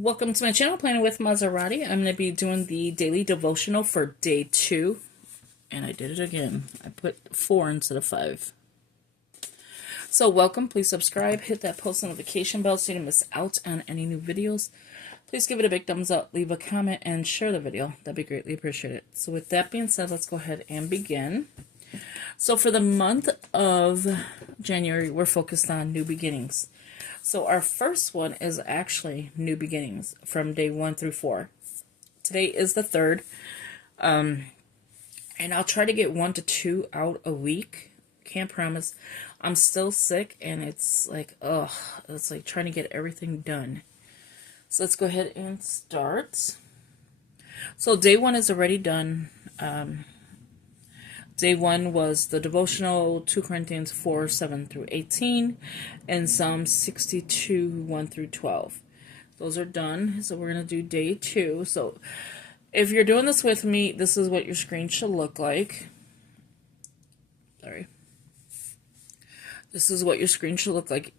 Welcome to my channel, Planning with Maserati. I'm going to be doing the daily devotional for day 2. And I did it again. I put 4 instead of 5. So welcome. Please subscribe. Hit that post notification bell so you don't miss out on any new videos. Please give it a big thumbs up, leave a comment, and share the video. That'd be greatly appreciated. So with that being said, let's go ahead and begin. So for the month of January, we're focused on new beginnings. So our first one is actually new beginnings from day 1 through 4. Today is the 3rd. And I'll try to get 1 to 2 out a week. Can't promise. I'm still sick and it's like, it's like trying to get everything done. So let's go ahead and start. So day 1 is already done. Day 1 was the devotional, 2 Corinthians 4, 7 through 18, and Psalm 62, 1 through 12. Those are done, so we're going to do day 2. So if you're doing this with me, this is what your screen should look like. Sorry. This is what your screen should look like.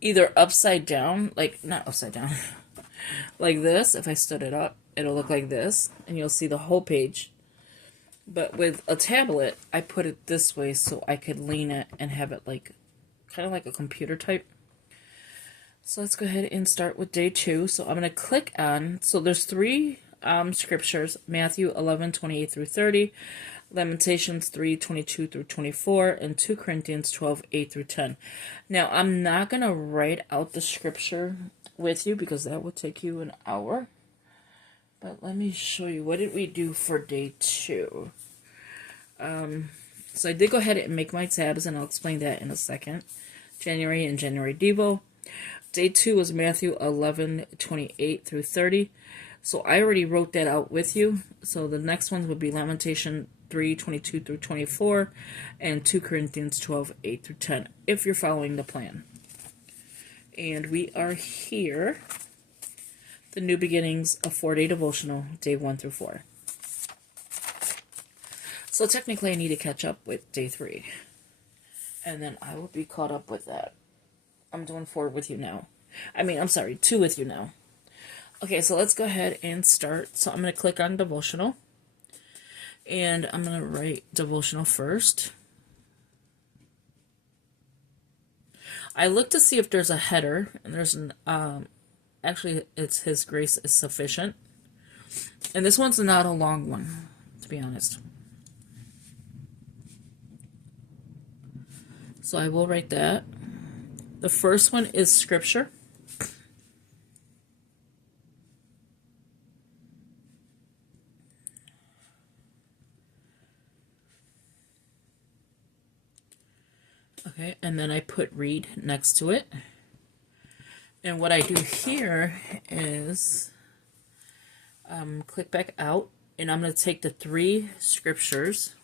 Either upside down, like, not upside down, like this. If I stood it up, it'll look like this, and you'll see the whole page. But with a tablet, I put it this way so I could lean it and have it like, kind of like a computer type. So let's go ahead and start with day 2. So I'm going to click on, so there's 3 scriptures, Matthew 11, 28 through 30, Lamentations 3, 22 through 24, and 2 Corinthians 12, 8 through 10. Now, I'm not going to write out the scripture with you because that would take you an hour. But let me show you, what did we do for day 2? So I did go ahead and make my tabs, and I'll explain that in a second. January and January Devo. Day 2 was Matthew 11, 28 through 30. So I already wrote that out with you. So the next one would be Lamentation 3, 22 through 24, and 2 Corinthians 12, 8 through 10, if you're following the plan. And we are here. The new beginnings of 4-day devotional, day 1 through 4. So technically I need to catch up with day 3. And then I will be caught up with that. I'm doing 4 with you now. I'm sorry, 2 with you now. Okay, so let's go ahead and start. So I'm going to click on devotional. And I'm going to write devotional first. I look to see if there's a header. And there's an... Actually, it's His Grace is Sufficient. And this one's not a long one, to be honest. So I will write that. The first one is Scripture. Okay, and then I put read next to it. And what I do here is click back out, and I'm going to take the 3 scriptures.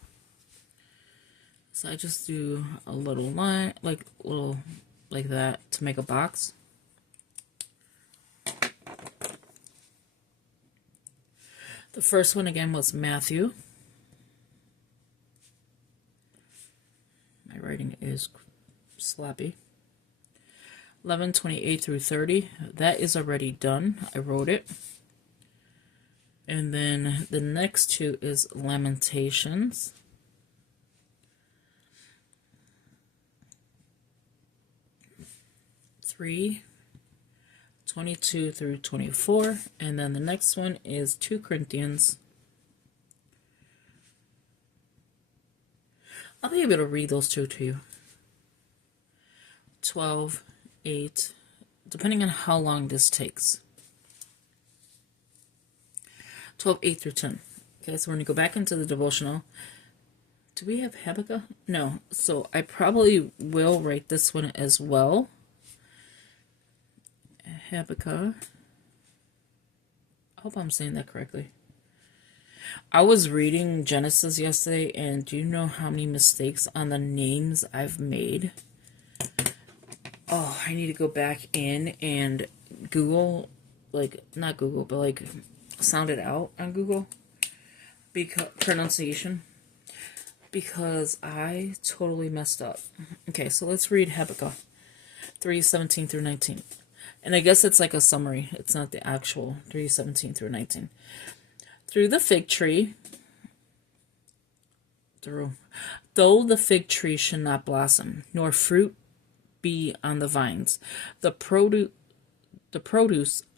So I just do a little line, like that, to make a box. The first one again was Matthew. My writing is sloppy. 11, 28 through 30. That is already done. I wrote it. And then the next 2 is Lamentations. Three, 22 through 24. And then the next one is 2 Corinthians. I'll be able to read those 2 to you. 12, 8, depending on how long this takes. 12, 8 through 10. Okay, so we're going to go back into the devotional. Do we have Habakkuk? No. So I probably will write this one as well. Habakkuk. I hope I'm saying that correctly. I was reading Genesis yesterday, and do you know how many mistakes on the names I've made? Oh, I need to go back in and Google, not Google, but sound it out on Google. Pronunciation. Because I totally messed up. Okay, so let's read Habakkuk 3:17 through 19. And I guess it's like a summary. It's not the actual 3:17 through 19. Through the fig tree, though the fig tree should not blossom, nor fruit be on the vines, the produce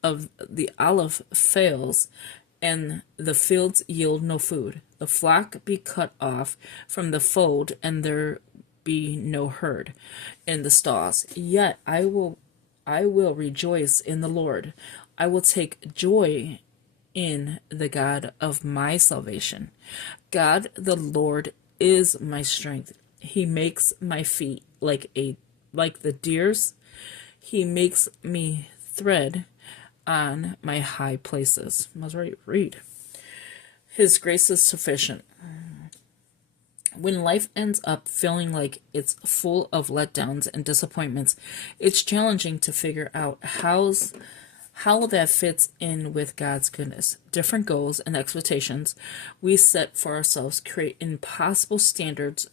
of the olive fails, and the fields yield no food. The flock be cut off from the fold, and there be no herd in the stalls. Yet I will rejoice in the Lord. I will take joy in the God of my salvation. God the Lord is my strength. He makes my feet like the deer's. He makes me tread on my high places. I was right. Read. His grace is sufficient. When life ends up feeling like it's full of letdowns and disappointments, it's challenging to figure out how that fits in with God's goodness. Different goals and expectations we set for ourselves create impossible standards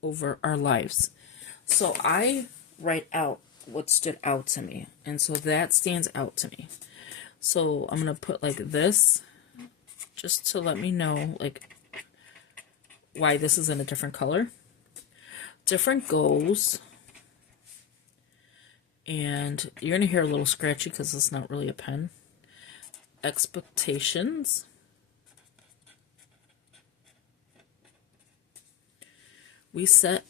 over our lives. So I write out what stood out to me, and so that stands out to me. So I'm going to put like this just to let me know like why this is in a different color. Different goals. And you're going to hear a little scratchy because it's not really a pen. Expectations. We set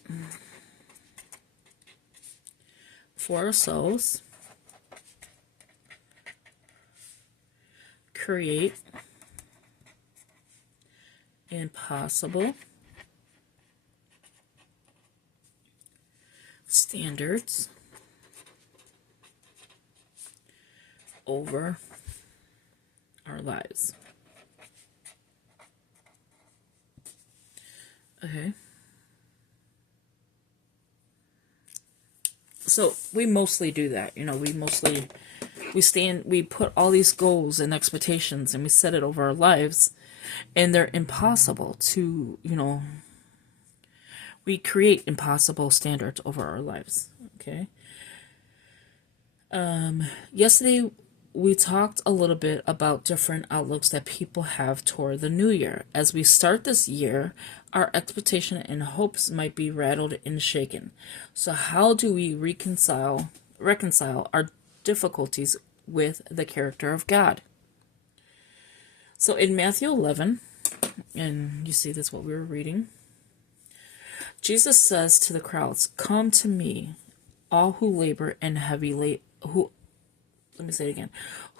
for ourselves. Create impossible standards over our lives. Okay. So we mostly do that, we put all these goals and expectations and we set it over our lives, and they're impossible to, we create impossible standards over our lives. Okay. Yesterday we talked a little bit about different outlooks that people have toward the new year. As we start this year, our expectation and hopes might be rattled and shaken. So how do we reconcile our difficulties with the character of God? So in Matthew 11, and you see this what we were reading, Jesus says to the crowds, "Come to me, all who labor and who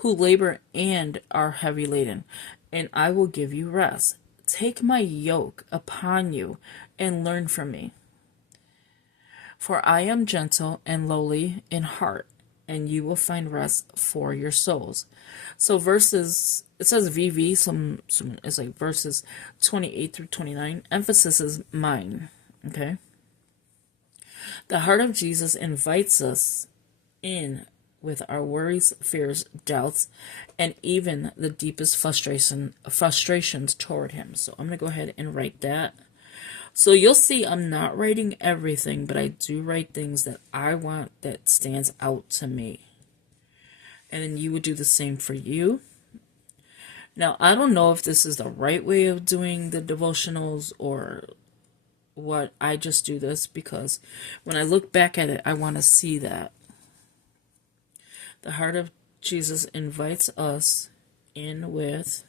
labor and are heavy laden, and I will give you rest. Take my yoke upon you and learn from me. For I am gentle and lowly in heart, and you will find rest for your souls." So it says VV, some it's like verses 28 through 29. Emphasis is mine. Okay. The heart of Jesus invites us in with our worries, fears, doubts, and even the deepest frustrations toward him. So I'm going to go ahead and write that. So you'll see I'm not writing everything, but I do write things that I want that stands out to me. And then you would do the same for you. Now, I don't know if this is the right way of doing the devotionals or what. I just do this because when I look back at it, I want to see that. The heart of Jesus invites us in with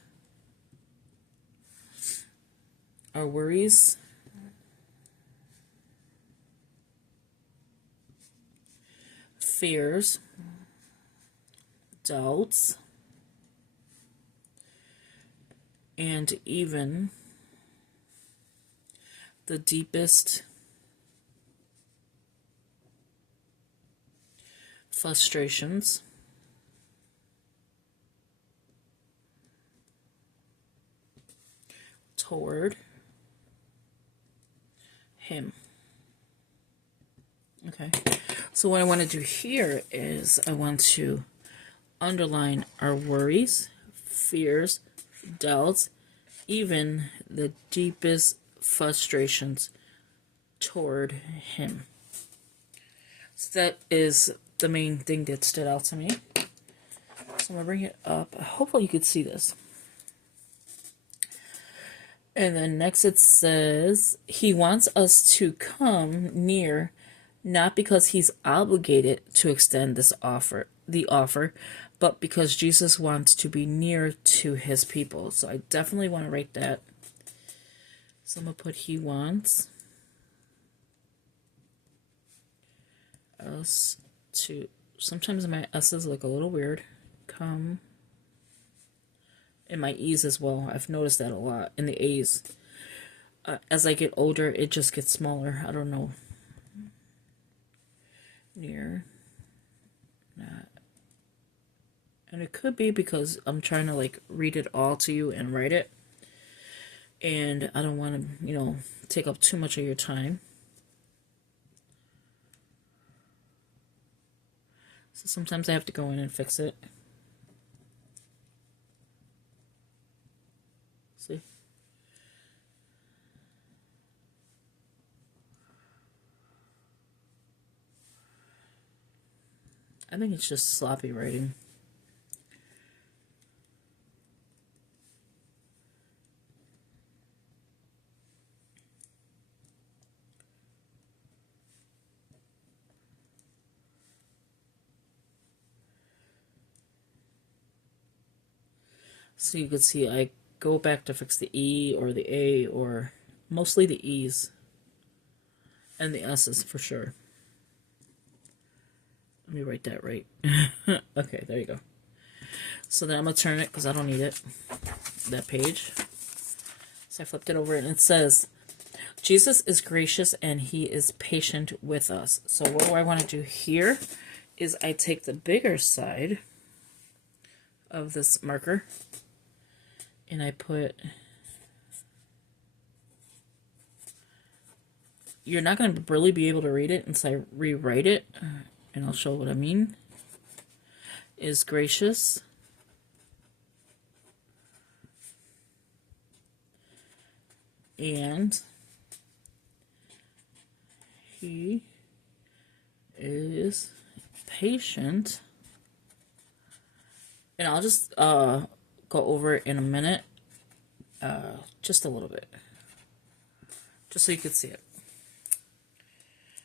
our worries, fears, doubts, and even the deepest frustrations toward him. Okay, so what I want to do here is I want to underline our worries, fears, doubts, even the deepest frustrations toward him. So the main thing that stood out to me. So I'm going to bring it up. Hopefully you could see this. And then next it says, he wants us to come near, not because he's obligated to extend the offer, but because Jesus wants to be near to his people. So I definitely want to write that. So I'm going to put he wants us to, sometimes my S's look a little weird, come, and my E's as well. I've noticed that a lot, in the A's. As I get older, it just gets smaller. I don't know. Near. Not. And it could be because I'm trying to like read it all to you and write it. And I don't want to, you know, take up too much of your time. So sometimes I have to go in and fix it. See? I think it's just sloppy writing. So you can see I go back to fix the E or the A, or mostly the E's and the S's for sure. Let me write that right. Okay, there you go. So then I'm going to turn it because I don't need it, that page. So I flipped it over and it says, Jesus is gracious and he is patient with us. So what do I want to do here is I take the bigger side of this marker and I put, you're not going to really be able to read it until I rewrite it, and I'll show what I mean. Is gracious and he is patient. And I'll just go over it in a minute, just a little bit, just so you can see it.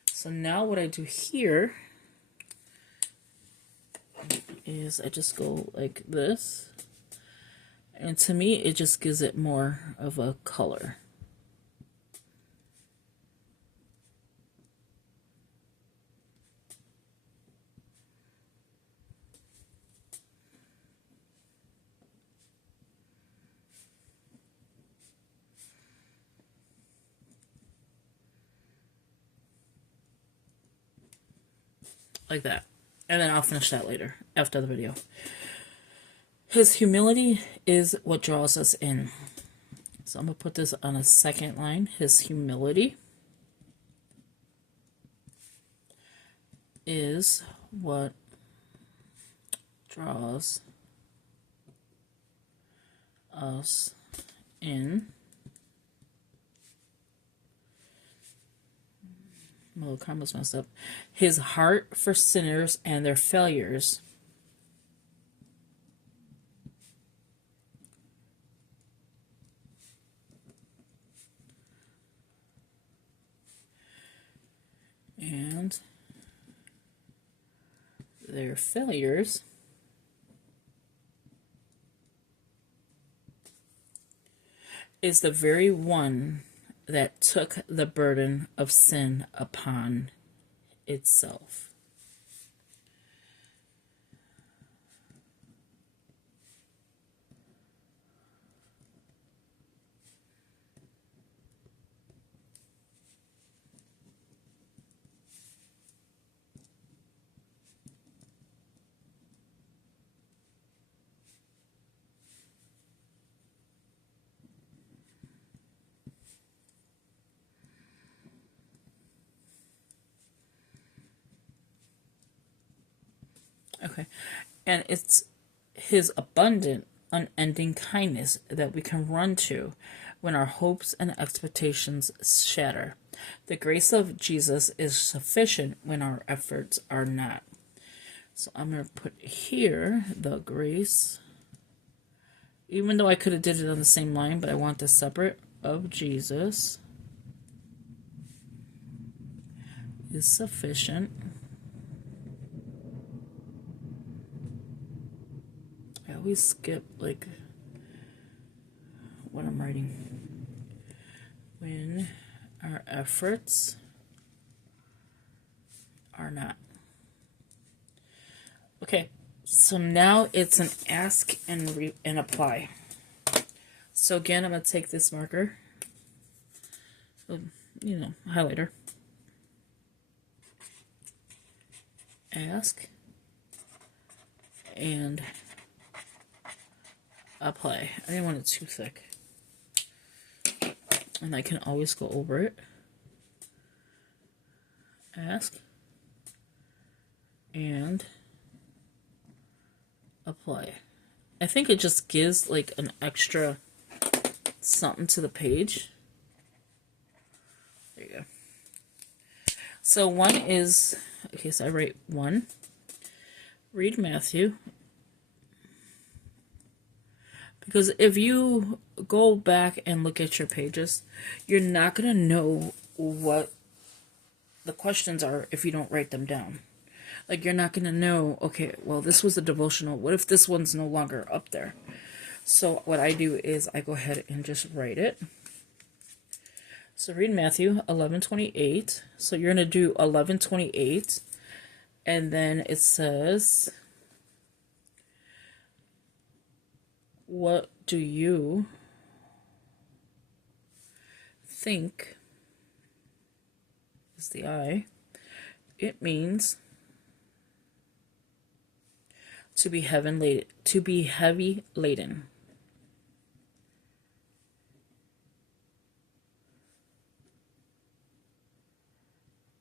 So now what I do here is I just go like this, and to me it just gives it more of a color. Like that. And then I'll finish that later, after the video. His humility is what draws us in. So I'm going to put this on a second line. His humility is what draws us in. My little comma's messed up. His heart for sinners and their failures and their failures is the very one that took the burden of sin upon itself. Okay, and it's his abundant, unending kindness that we can run to when our hopes and expectations shatter. The grace of Jesus is sufficient when our efforts are not. So I'm going to put here the grace. Even though I could have did it on the same line, but I want this separate, of Jesus is sufficient. I always skip like what I'm writing. When our efforts are not. Okay, so now it's an ask and apply. So again, I'm going to take this marker, highlighter, ask, and apply. I didn't want it too thick. And I can always go over it. Ask, and apply. I think it just gives like an extra something to the page. There you go. So one is, okay, so I write 1. Read Matthew. Because if you go back and look at your pages, you're not going to know what the questions are if you don't write them down. Like, you're not going to know, okay, well, this was a devotional. What if this one's no longer up there? So what I do is I go ahead and just write it. So read Matthew 11:28. So you're going to do 11:28. And then it says, what do you think is the I? It means to be heavy laden.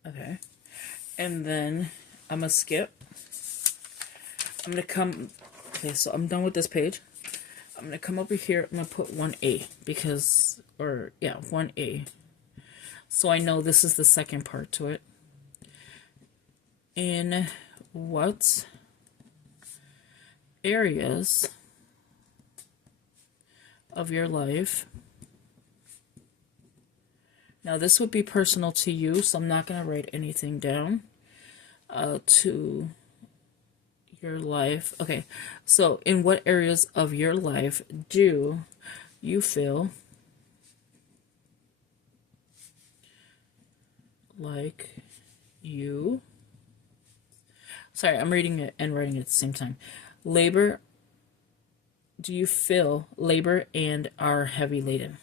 Okay. And then I'm going to skip. I'm going to come, okay, so I'm done with this page. I'm going to come over here, I'm going to put 1A because, 1A. So I know this is the second part to it. In what areas of your life, now this would be personal to you, so I'm not going to write anything down, to your life. Okay, so in what areas of your life do you feel like you, sorry, I'm reading it and writing it at the same time. Do you feel labor and are heavy laden?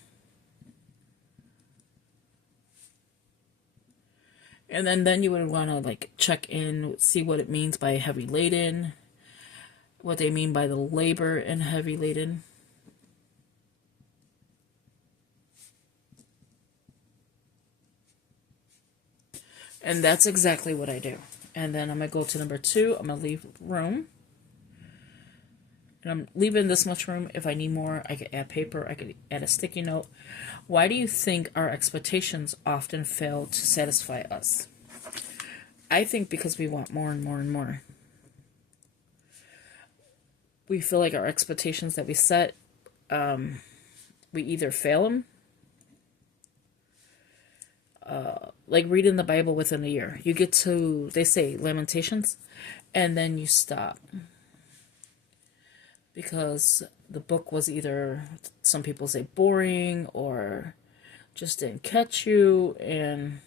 And then you would want to like check in, see what it means by heavy laden, what they mean by the labor and heavy laden. And that's exactly what I do. And then I'm going to go to number 2. I'm going to leave room. And I'm leaving this much room. If I need more, I could add paper. I could add a sticky note. Why do you think our expectations often fail to satisfy us? I think because we want more and more and more. We feel like our expectations that we set, we either fail them, like reading the Bible within a year. You get to, they say, Lamentations, and then you stop. Because the book was either, some people say, boring, or just didn't catch you, and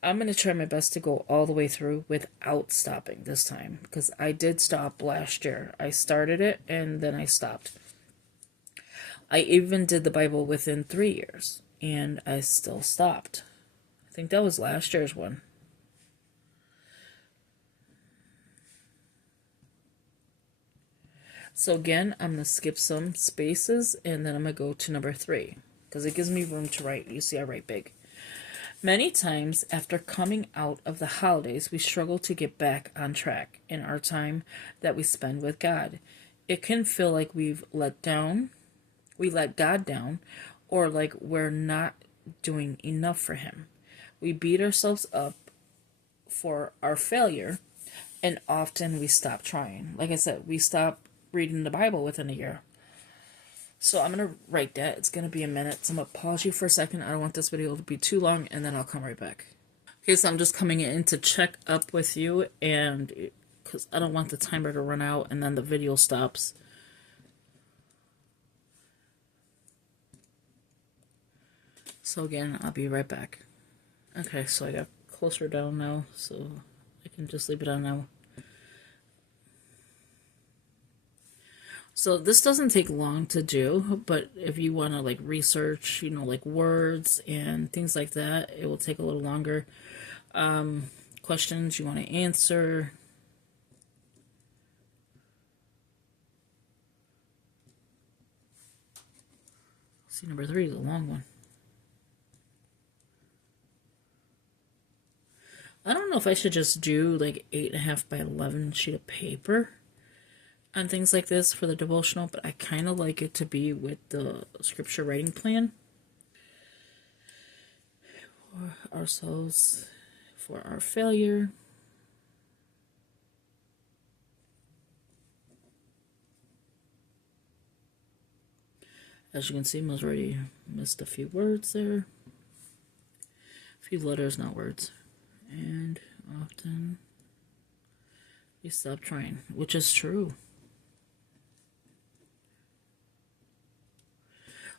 I'm going to try my best to go all the way through without stopping this time, because I did stop last year. I started it, and then I stopped. I even did the Bible within 3 years, and I still stopped. I think that was last year's one. So again, I'm going to skip some spaces, and then I'm going to go to number 3, because it gives me room to write. You see, I write big. Many times, after coming out of the holidays, we struggle to get back on track in our time that we spend with God. It can feel like we let God down, or like we're not doing enough for Him. We beat ourselves up for our failure And often we stop trying. Like I said, we stop reading the Bible within a year. So I'm going to write that. It's going to be a minute. So I'm going to pause you for a second. I don't want this video to be too long, and then I'll come right back. Okay, so I'm just coming in to check up with you, and because I don't want the timer to run out and then the video stops. So again, I'll be right back. Okay, so I got closer down now, so I can just leave it on now. So this doesn't take long to do, but if you want to like research, you know, like words and things like that, it will take a little longer. Questions you want to answer. See, number 3 is a long one. I don't know if I should just do like 8.5 by 11 sheet of paper on things like this for the devotional, but I kind of like it to be with the scripture writing plan. For ourselves, for our failure. As you can see, I've already missed a few words there. A few letters, not words. And often we stop trying, which is true.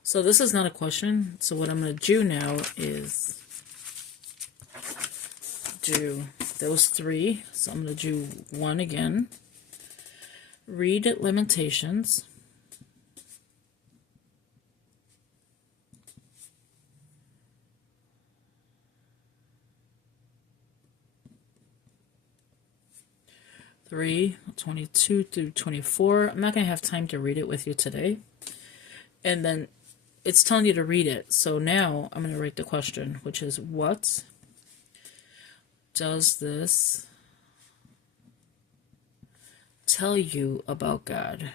So this is not a question. So what I'm going to do now is do those 3. So I'm going to do 1 again. Read Lamentations. Three, 22 through 24. I'm not going to have time to read it with you today. And then it's telling you to read it. So now I'm going to write the question, which is, what does this tell you about God?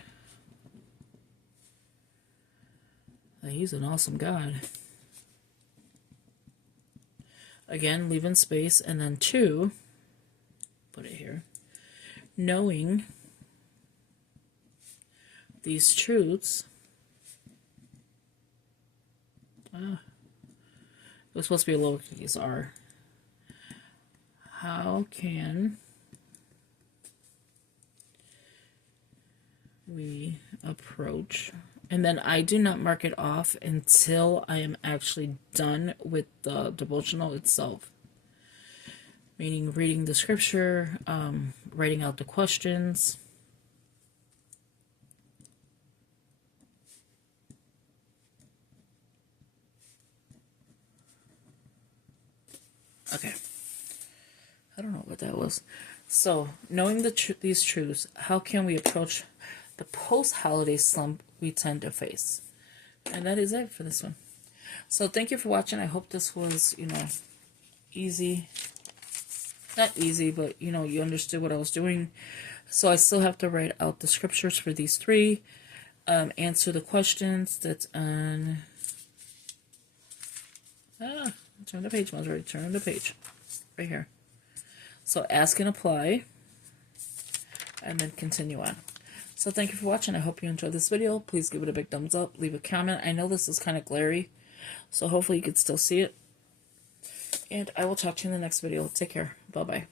He's an awesome God. Again, leaving space, and then 2, put it here. Knowing these truths. It was supposed to be a lowercase r. How can we approach? And then I do not mark it off until I am actually done with the devotional itself. Meaning reading the scripture, writing out the questions. Okay. I don't know what that was. So, knowing these truths, how can we approach the post-holiday slump we tend to face? And that is it for this one. So, thank you for watching. I hope this was, easy. Not easy, but, you understood what I was doing. So, I still have to write out the scriptures for these 3. Answer the questions that's on... turn the page, Marjorie. Turn the page. Right here. So ask and apply, and then continue on. So thank you for watching. I hope you enjoyed this video. Please give it a big thumbs up. Leave a comment. I know this is kind of glary, so hopefully you can still see it. And I will talk to you in the next video. Take care. Bye-bye.